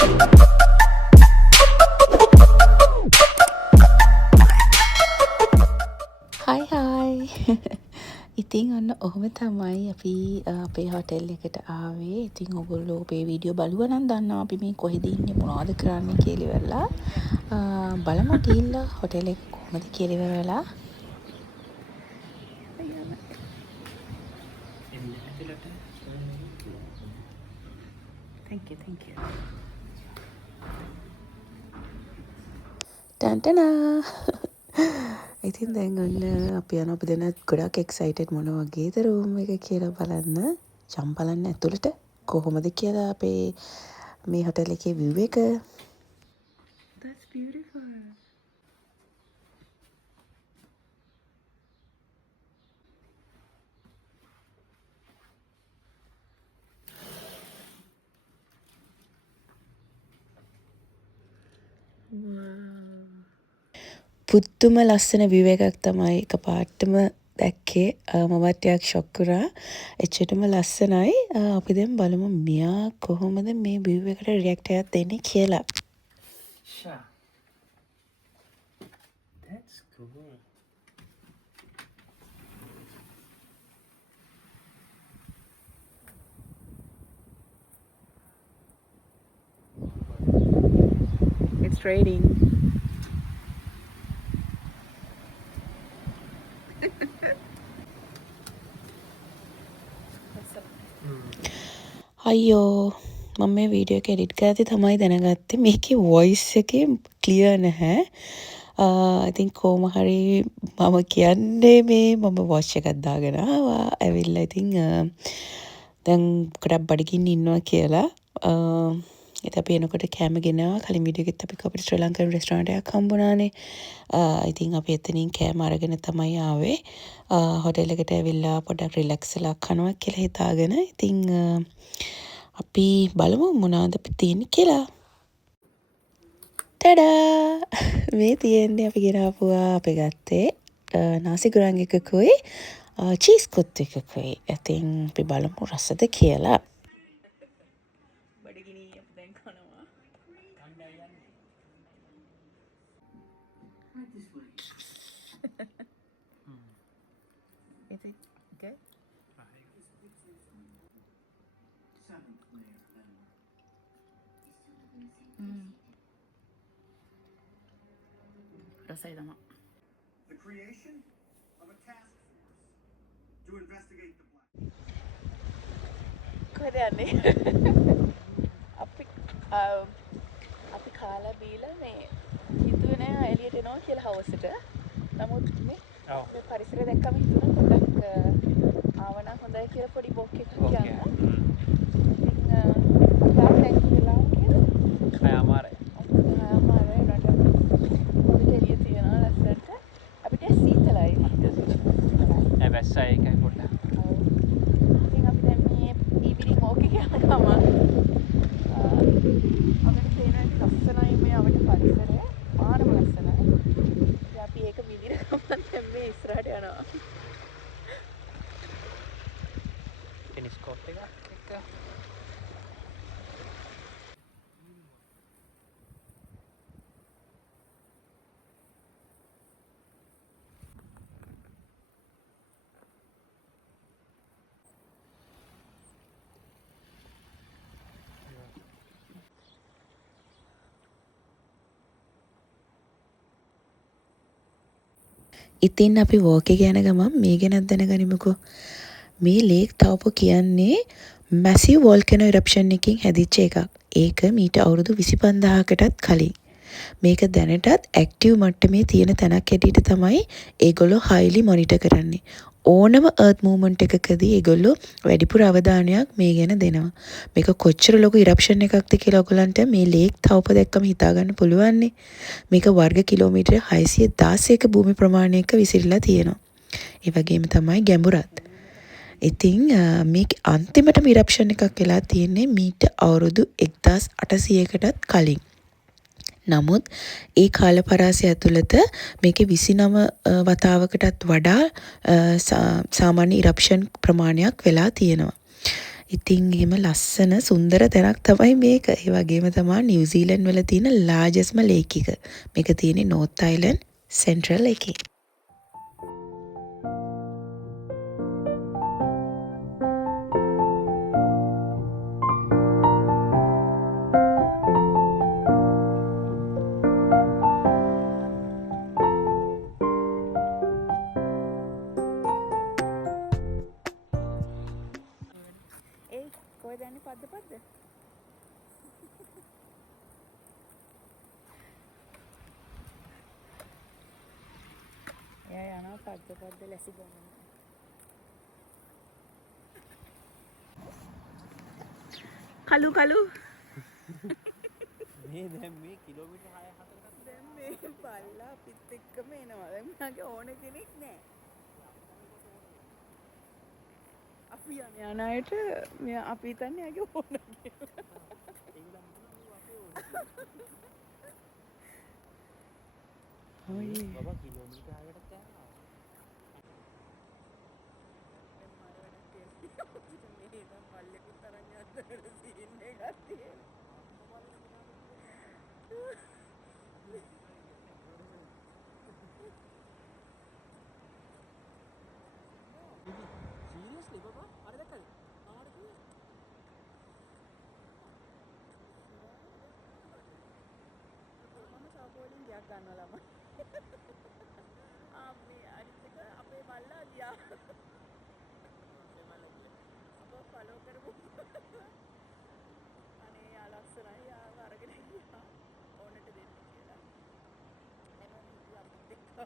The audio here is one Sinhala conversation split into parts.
Hi hi. ඉතින් ඔන්න ඔහොම තමයි අපි අපේ හොටෙල් එකට ආවේ. ඉතින් ඔයගොල්ලෝ අපේ වීඩියෝ බලුවා නම් දන්නවා අපි මේ කොහෙද ඉන්නේ මොනවද කරන්නේ කියලා ඉවරලා. බලමු ගිහිල්ලා හොටෙල් එක කොහොමද කියලා ඉවරලා. Thank you. ටන්ටනා. ඉතින් දැන් ඔන්න අපි යන අපි දැන් ගොඩක් එක්සයිටඩ් මොන වගේද රූම් එක කියලා බලන්න. ජම් බලන්න ඇතුළට කොහොමද කියලා අපේ මේ හොටෙල් එකේ view එක. That's beautiful. පුදුම ලස්සන view එකක් තමයි එකපාරටම දැක්කේ. මම ටිකක් ෂොක් වුණා. එච්චරටම ලස්සනයි. අපි දැන් බලමු මෙයා කොහොමද මේ view එකට රියැක්ට් එකක් දෙන්නේ කියලා. Sure. That's cool. It's raining. අයියෝ මම මේ වීඩියෝ එක එඩිට් කරද්දි තමයි දැනගත්තේ මේකේ වොයිස් එකේ ක්ලියර් නැහැ. ඉතින් කොහොම හරි මම කියන්නේ මේ මම වොච් එකක් දාගෙන ආවා. ඇවිල්ලා ඉතින් දැන් ගොඩක් බඩගින්න ඉන්නවා කියලා. ඉතින් අපි එනකොට කෑම ගෙනාවා. කලින් වීඩියෝ එකෙත් අපි අපිට ශ්‍රී ලංකන් රෙස්ටෝරන්ට් එකක් හම්බුණානේ. ඉතින් අපි එතනින් කෑම අරගෙන තමයි ආවේ. හොටෙල් එකට ඇවිල්ලා පොඩ්ඩක් රිලැක්ස් වෙලා කනවා කියලා හිතාගෙන. ඉතින් අපි බලමු මොනවද අපි තියෙන්නේ කියලා. ටඩා! මේ තියෙන්නේ අපි ගෙනාපුවා අපි ගත්තේ නාසි ගුරන් එකකුයි චීස් කොත් එකකුයි. ඉතින් අපි බලමු රසද කියලා. බඩගිනි අපි දැන් කනවා. Is it good? රසයි තමයි. The creation of a task force to investigate the black. කොහෙද යන්නේ? අපි කාලා බීලා මේ හිතුවේ නෑ එළියට එනවා කියලා හවසට. නමුත් මේ පරිසරය දැක්කම හිතුණා පොඩ්ඩක් ආවනම් හොඳයි කියලා පොඩි බොක් එකක් යන්න. ඉතින් කාට දැන් කියලා කියලා? Kayamare. කයාමාරේ රට පොඩි එළිය තියනවා ලස්සනට. අපිට සීතලයි. වැස්සා එකයි පොඩ්ඩක්. ඉතින් අපි දැන් මේ ඉවිනිං වෝක් එක යන ගමන් අපිට තේරෙනවා ලස්සනයි මේ අපේ පරිසරය. මාරම ලස්සනයි. ඉතින් අපි ඒක විඳින ගමන් දැන් මේ ඉස්සරහට යනවා. ටෙනිස් කෝට් එකක් එක්ක. ඉතින් අපි වෝක් එක යන ගමන් මේ ගැන දැනගනිමුකෝ. මේ ලේක් ටවුප කියන්නේ මැසිව් වෝල්කනෝ ඉරප්ෂන් එකකින් හැදිච්ච එකක්. ඒක මීට අවුරුදු 25000කටත් කලින්. මේක දැනටත් ඇක්ටිව් මට්ටමේ තියෙන තැනක් හැටියට තමයි ඒගොල්ලෝ හයිලි මොනිටර් කරන්නේ. ඕනම අර්ත් මූව්මන්ට් එකකදී ඒගොල්ලෝ වැඩිපුර අවධානයක් මේ ගැන දෙනවා. මේක කොච්චර ලොකු ඉරප්ෂන් එකක්ද කියලා ඔයගලන්ට මේ ලේක් ටවුප දැක්කම හිතා ගන්න පුළුවන්. මේක වර්ග කිලෝමීටර 616ක භූමි ප්‍රමාණයක විසිරලා තියෙනවා. ඒ වගේම තමයි ගැඹුරත්. ඉතින් මේක අන්තිමටම ඉරප්ෂන් එකක් වෙලා තියෙන්නේ මීට අවුරුදු 1800කටත් කලින්. නමුත් ඒ කාල පරාසය ඇතුළත මේකේ 29 වතාවකටත් වඩා සාමාන්‍ය ඉරප්ෂන් ප්‍රමාණයක් වෙලා තියෙනවා. ඉතින් එහෙම ලස්සන සුන්දර තැනක් තමයි මේක. ඒ වගේම තමයි නිව්සීලන්ඩ් වල තියෙන ලාර්ජස්ම ලේක් එක. මේක තියෙන්නේ නෝර්ත් අයිලන්ඩ් සෙන්ට්‍රල් එකේ. ඒ කොහෙද යන්නේ පද්ද පද්ද? එයා යනවා පද්ද පද්ද ලැසි ගන්න. කලු කලු මේ දැන් මේ කිලෝමීටර් 6 4ක් දැන් මේ බල්ලා අපිත් එක්කම එනවා. දැන් මගේ ඕන කෙනෙක් නෑ. අපි යන අයට අපි හිතන්නේ යාගේ ඕන කියලා. බබා කිලෝමීටර් 6කට යනවා. මේ නම් මල්ලෙකුත් අරන් යන්න සීන් එකක් තියෙනවා. සීරියස්ලි බබා අර දැක්කද? ආවට කිව්වේ. මම සාපෝලින් ගයක් ගන්නවා ළමයි. අපි අනිත් එක අපේ බල්ලා ගියා. අපෝ ෆලෝ කරමු. අනේ යා ලස්සනයි යාව අරගෙන ගියා. ඕනට දෙන්න කියලා. එමන් අපි දෙක්කම.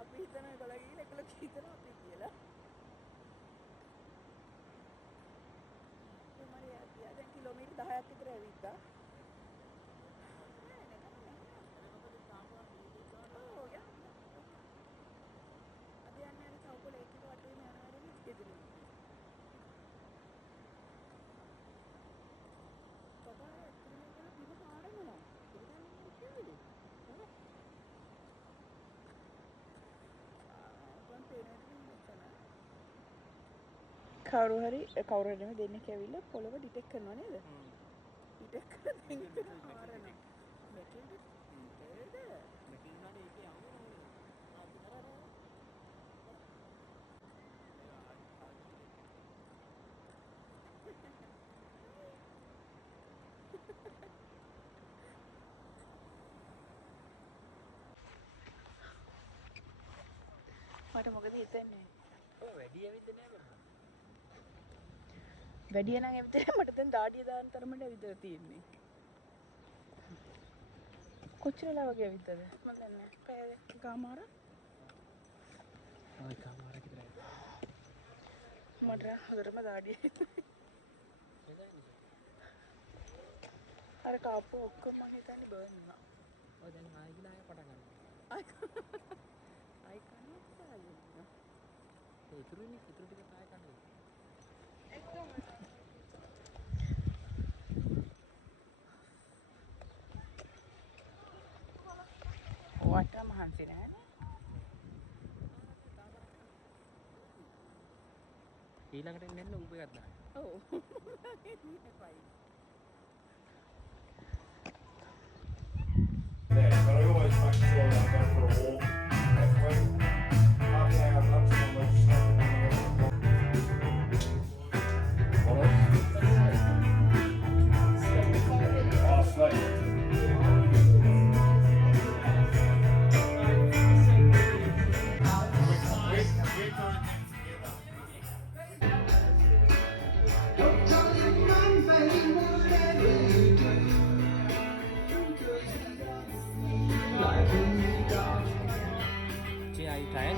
අපි හිතන ඒගොල්ලෝ ගිහින් ඒගොල්ලෝ හිතනවා අපි කියලා. ඒ මරිය ආදියා දැන් කිලෝමීටර් 10ක් විතර ඇවිත්තා. කවුරු හරි දෙන්නෙක් ඇවිල්ලා පොළව ඩිටෙක්ට් කරනවා නේද? ඩිටෙක්ට් කරලා දෙන්න හාරනවා. මෙටල්ද? මට මොකද හිතන්නේ? ඔය වැඩි ඇවිත් නෑ බබා. වැඩිය නම් ඇවිත් මට දැන් දාඩිය දාන තරමට ඇවිදලා තියෙන්නේ. කොච්චර ලා වගේ ඇවිත්ද? මම දන්නේ නැහැ. පැය එකමාර. ඔය කාමාර විතරයි. මට හොඳටම දාඩිය. අර කාපු ඔක්කොම මම හිතන්නේ බර්න් වුණා. ඔය දැන් ආයෙ ගිහලා ආයෙ පටන් ගන්නවා. ආයි කන්නේ සායි. ඒ ඉතුරු ටික ආයෙ කන්නේ. වට මහන්සි නෑනේ. ඊළඟට එන්න උඹ එකක් දාන්න. ඔව්. Yeah, but I always make sure that I go for a walk. And when half an hour lunch, I'm like, oh, sleep. See, are you tired?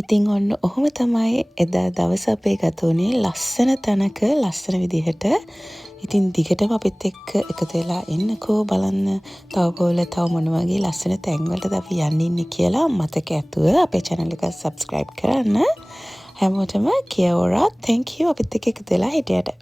ඉතින් ඔන්න ඔහොම තමයි එදා දවස අපේ ගත වුණේ ලස්සන තැනක ලස්සන විදිහට. ඉතින් දිගටම අපිත් එක්ක එකතු වෙලා එන්නකෝ බලන්න තව පොළ තව මොන වගේ ලස්සන තැන්වලටද අපි යන්න ඉන්නේ කියලා මතක ඇතුව අපේ channel එක subscribe කරන්න. හැමෝටම කියවරා thank you අපිත් එක්ක එකතු වෙලා හිටියට.